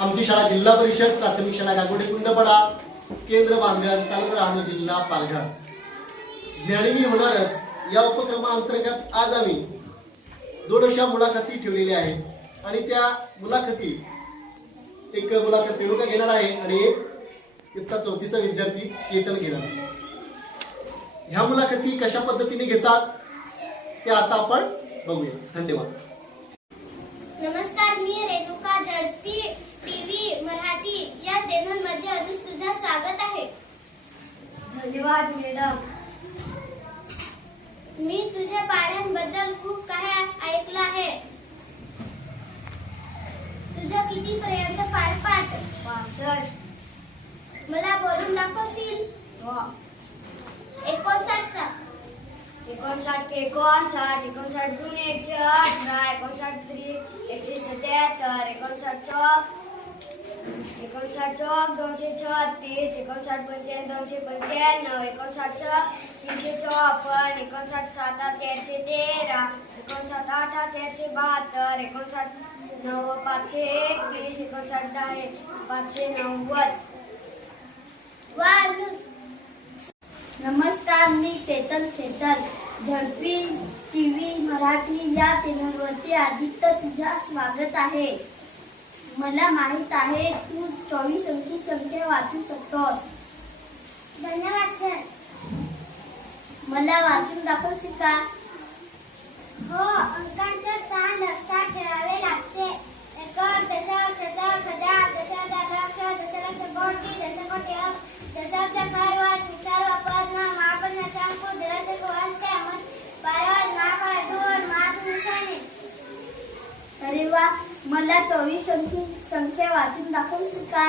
आमची शाळा जिल्हा परिषद प्राथमिक शाळा गागोडे कुंडपडा केंद्र बांधघर तालुका डहाणू जिल्हा पालघर. ज्ञानिमी होणारच या उपक्रमाअंतर्गत आज आम्ही दोन अशा मुलाखती ठेवलेल्या आहेत. आणि त्या मुलाखती एक मुलाखत रेणुका घेणार आहे आणि एक चौथीचा विद्यार्थी केतन घेणार. आहे. ह्या मुलाखती कशा पद्धतीने घेतात ते आता आपण बघूया. धन्यवाद. नमस्कार मी रेणुका जडपी टीव्ही मराठी या चॅनलमध्ये अनुज तुझा स्वागत आहे. धन्यवाद मॅडम मी तुझ्या पाड्यांबद्दल खूप काही ऐकलं आहे. तुझ्या किती पर्यंत पाठपाठ पासष्ट. मला बोलून दाखवशील? व एकोणसाठचा. एकोणसाठ के एकोणसाठ एकोणसाठ दोन एकशे अठरा एकोणसाठ त्रिक एकशे सत्याहत्तर एकोणसाठ चौक एकोणसाठ चौक दोनशे छत्तीस एकोणसाठ पंच्याण्णव दोनशे पंच्याण्णव एकोणसाठ सहा तीनशे चौपन्न एकोणसाठ सात आठ चारशे तेरा एकोणसाठ आठ चारशे बहात्तर एकोणसाठ नऊ पाचशे एकवीस एकोणसाठ दहा पाचशे नव्वद. नमस्कार मी केतन खेतल. झडपी टी व्ही मराठी या चॅनलवरती आदित्य तुझा स्वागत आहे. मला माहीत आहे तू चोवीस अंकी संख्या वाचू शकतोस. धन्यवाद सर मला वाचून दाखवशील का? हो अंकांचे स्थान लक्षात ठेवावे लागते. एक दशक शतक हजार दशदशलक्ष दशलक्ष कोटी दशकोटी अब्ज दशाब्दकार वा विचार वापरणा महापर्ण शंकू दशक वंते अमत पारद महापुरुषाने अरे वा! मला चोवीस अंकी संख्या वाचून दाखवशील का?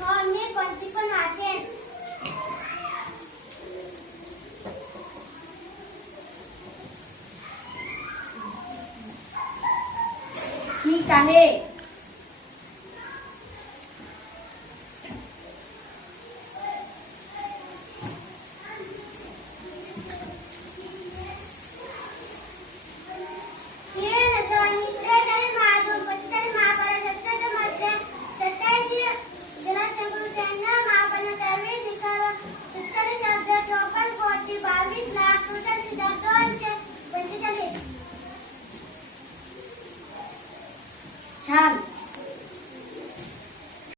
हो मी कोणती पण वाचेन. ठीक आहे. तीन रसवानी 三